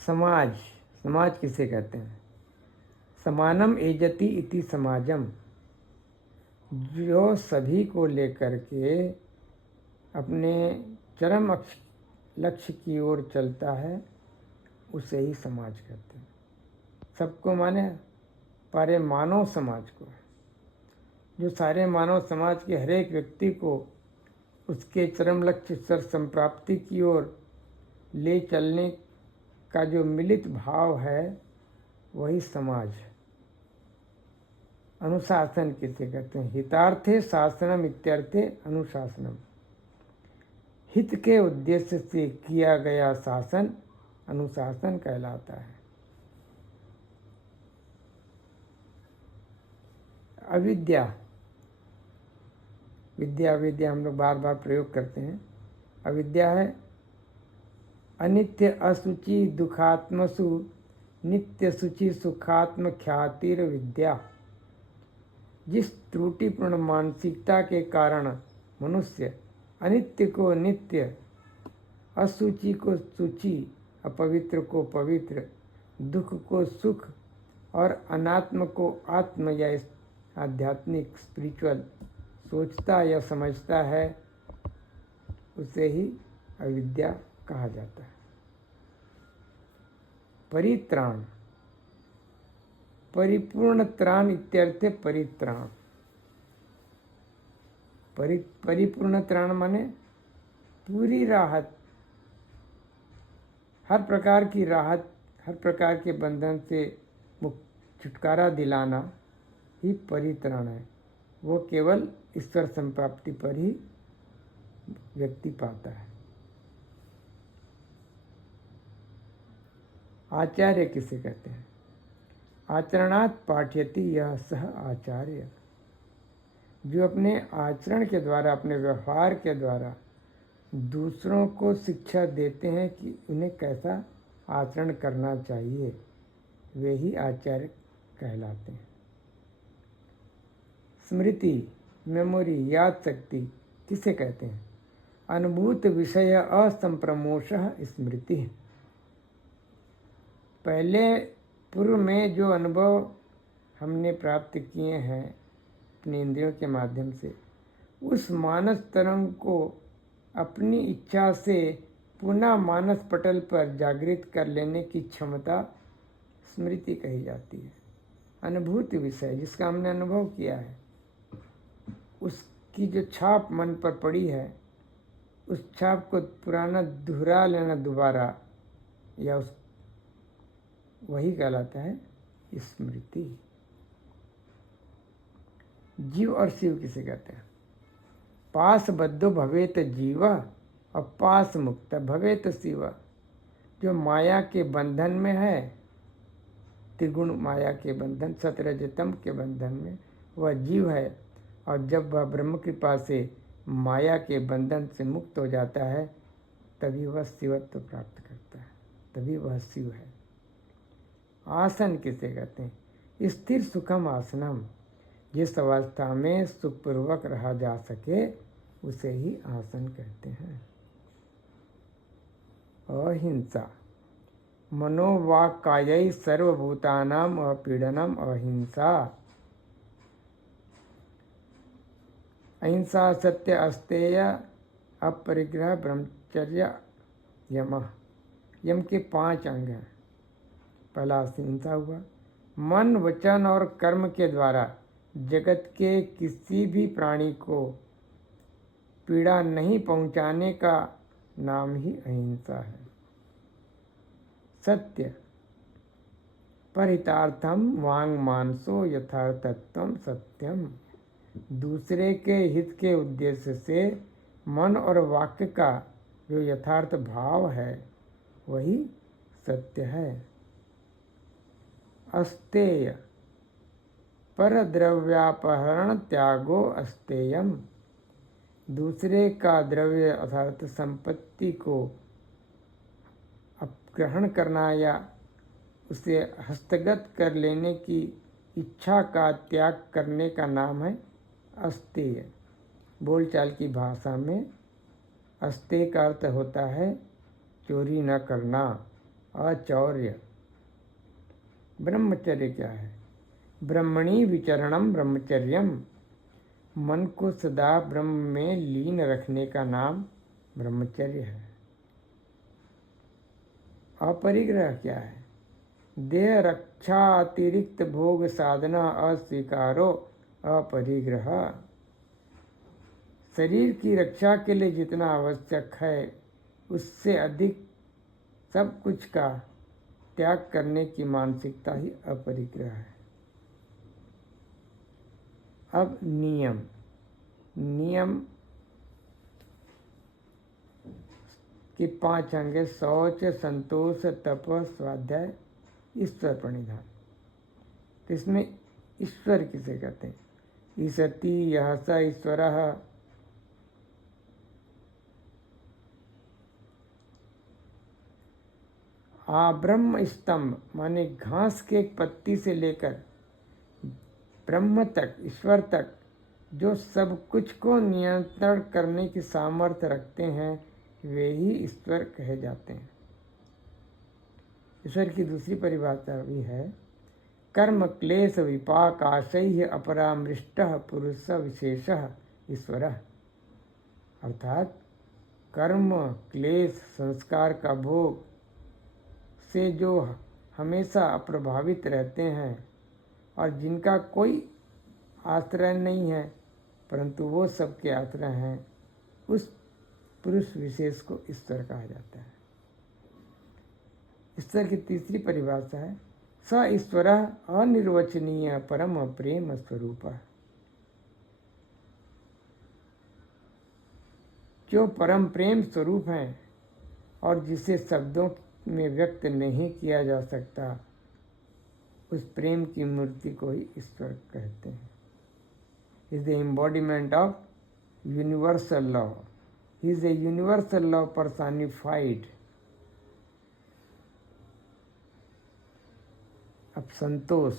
समाज, समाज किसे कहते हैं? समानम एजति इति समाजम, जो सभी को लेकर के अपने चरम लक्ष्य की ओर चलता है, उसे ही समाज कहते हैं। सबको माने पारे मानव समाज को, जो सारे मानव समाज के हर एक व्यक्ति को उसके चरम लक्ष्य सर संप्राप्ति की ओर ले चलने का जो मिलित भाव है, वही समाज है। अनुशासन किसे कहते हैं? हितार्थे शासनम इत्यर्थे अनुशासनम, हित के उद्देश्य से किया गया शासन अनुशासन कहलाता है। अविद्या, विद्या विद्या हम लोग बार बार प्रयोग करते हैं। अविद्या है अनित्य असुचि दुखात्मसु नित्य सुचि सुखात्म ख्यातिर विद्या। जिस त्रुटिपूर्ण मानसिकता के कारण मनुष्य अनित्य को नित्य, असुचि को सुचि, अपवित्र को पवित्र, दुख को सुख और अनात्म को आत्म या आध्यात्मिक स्पिरिचुअल सोचता या समझता है, उसे ही अविद्या कहा जाता है। परित्राण, परिपूर्ण त्राण इत्यर्थे परित्राण। परिपूर्ण त्राण माने पूरी राहत, हर प्रकार की राहत, हर प्रकार के बंधन से मुक्त छुटकारा दिलाना ही परित्राण है। वो केवल ईश्वर संप्राप्ति पर ही व्यक्ति पाता है। आचार्य किसे कहते हैं? आचरणात् पाठयति यह सह आचार्य, जो अपने आचरण के द्वारा, अपने व्यवहार के द्वारा दूसरों को शिक्षा देते हैं कि उन्हें कैसा आचरण करना चाहिए, वे ही आचार्य कहलाते हैं। स्मृति, मेमोरी, याद शक्ति किसे कहते हैं? अनुभूत विषय असंप्रमोषः स्मृति। पहले पूर्व में जो अनुभव हमने प्राप्त किए हैं अपने इंद्रियों के माध्यम से, उस मानस तरंग को अपनी इच्छा से पुनः मानस पटल पर जागृत कर लेने की क्षमता स्मृति कही जाती है। अनुभूत विषय, जिसका हमने अनुभव किया है, उसकी जो छाप मन पर पड़ी है, उस छाप को पुराना दोहरा लेना दोबारा, या उस वही कहलाता है स्मृति। जीव और शिव किसे कहते हैं? पास बद्धो भवेत जीव और पास मुक्त भवेत शिव। जो माया के बंधन में है, त्रिगुण माया के बंधन, सतरजतम के बंधन में, वह जीव है। और जब वह ब्रह्म कृपा से माया के बंधन से मुक्त हो जाता है, तभी वह शिवत्व प्राप्त करता है, तभी वह शिव है। आसन किसे कहते हैं? स्थिर सुखम आसनम, जिस अवस्था में सुखपूर्वक रहा जा सके उसे ही आसन कहते हैं। अहिंसा, मनोवाक् कायै सर्वभूतानाम अपीडनम अहिंसा। अहिंसा, सत्य, अस्तेय, अपरिग्रह, ब्रह्मचर्य, यम। यम के 5 अंग हैं। पहला अहिंसा हुआ। मन, वचन और कर्म के द्वारा जगत के किसी भी प्राणी को पीड़ा नहीं पहुंचाने का नाम ही अहिंसा है। सत्य, परिहितार्थम वांग मानसो यथार्थत्वम सत्यम। दूसरे के हित के उद्देश्य से मन और वाक्य का जो यथार्थ भाव है, वही सत्य है। अस्तेय, पर द्रव्यापहरण त्यागो अस्तेयम। दूसरे का द्रव्य अर्थात संपत्ति को अपग्रहण करना या उसे हस्तगत कर लेने की इच्छा का त्याग करने का नाम है अस्तेय। बोलचाल की भाषा में अस्तेय का अर्थ होता है चोरी न करना, अचौर्य। ब्रह्मचर्य क्या है? ब्रह्मणी विचरणम ब्रह्मचर्यम। मन को सदा ब्रह्म में लीन रखने का नाम ब्रह्मचर्य है। अपरिग्रह क्या है? देह रक्षा अतिरिक्त भोग साधना अस्वीकारो अपरिग्रह। शरीर की रक्षा के लिए जितना आवश्यक है उससे अधिक सब कुछ का त्याग करने की मानसिकता ही अपरिग्रह है। अब नियम के 5 अंग है: शौच, संतोष, तप, स्वाध्याय, ईश्वर प्रणिधान। तो इसमें ईश्वर किसे कहते हैं? ईसति यह स ईश्वरः। ब्रह्म स्तंभ माने घास के एक पत्ती से लेकर ब्रह्म तक, ईश्वर तक जो सब कुछ को नियंत्रण करने की सामर्थ्य रखते हैं वे ही ईश्वर कहे जाते हैं। ईश्वर की दूसरी परिभाषा भी है: कर्म क्लेश विपाक आशय अपरामृष्ट पुरुष विशेषः ईश्वरः। अर्थात कर्म क्लेश संस्कार का भोग से जो हमेशा अप्रभावित रहते हैं और जिनका कोई आश्रय नहीं है परंतु वो सबके आश्रय हैं, उस पुरुष विशेष को ईश्वर कहा जाता है। ईश्वर की तीसरी परिभाषा है: स ईश्वरः अनिर्वचनीय परम प्रेम स्वरूपः। जो परम प्रेम स्वरूप है और जिसे शब्दों में व्यक्त नहीं किया जा सकता, उस प्रेम की मूर्ति को ही ईश्वर कहते हैं। Is the embodiment of universal love. He is a universal love personified. अब संतोष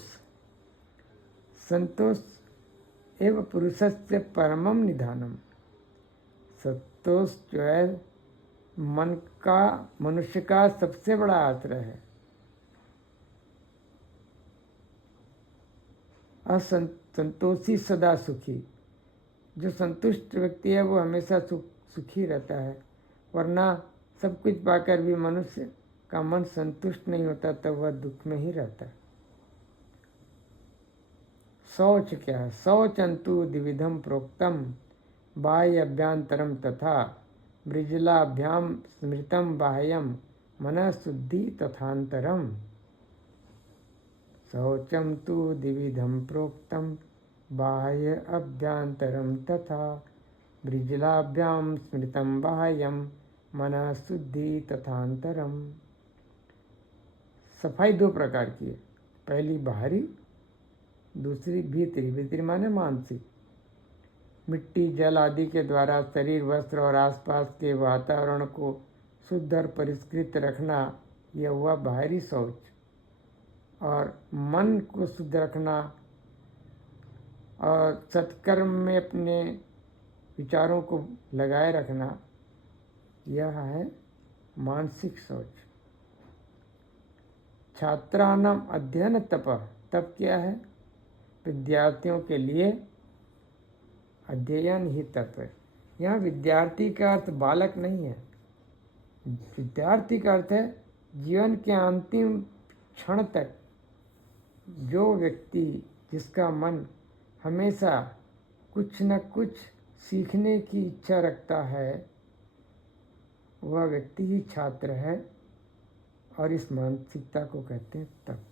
एवं पुरुषस्य परमम निधानम। संतोष जो है मनुष्य का सबसे बड़ा आश्रय है। असंतोषी सदा सुखी। जो संतुष्ट व्यक्ति है वो हमेशा सुखी रहता है, वरना सब कुछ पाकर भी मनुष्य का मन संतुष्ट नहीं होता तब वह दुख में ही रहता है। शौच क्या है? शौचंतु द्विविधम प्रोक्तम बाह्य अभ्यंतरम तथा मृजलाभ्याम स्मृतम बाह्यम मन शुद्धि तथांतरम। शौचम तु द्विविधम प्रोक्तम बाह्य अभ्यंतरम तथा मृजलाभ्याम स्मृतम बाह्यम मन शुद्धि तथांतरम। सफाई 2 प्रकार की है। पहली बाहरी, दूसरी भीतरी। भीतरी माने मानसिक। मिट्टी जल आदि के द्वारा शरीर वस्त्र और आसपास के वातावरण को शुद्ध और परिष्कृत रखना, यह हुआ बाहरी शौच। और मन को शुद्ध रखना और सत्कर्म में अपने विचारों को लगाए रखना, यह है मानसिक शौच। छात्राणाम अध्ययन तप क्या है? विद्यार्थियों के लिए अध्ययन ही तप है। यहाँ विद्यार्थी का अर्थ बालक नहीं है। विद्यार्थी का अर्थ है जीवन के अंतिम क्षण तक जो व्यक्ति, जिसका मन हमेशा कुछ न कुछ सीखने की इच्छा रखता है, वह व्यक्ति ही छात्र है। और इस मानसिकता को कहते हैं तप।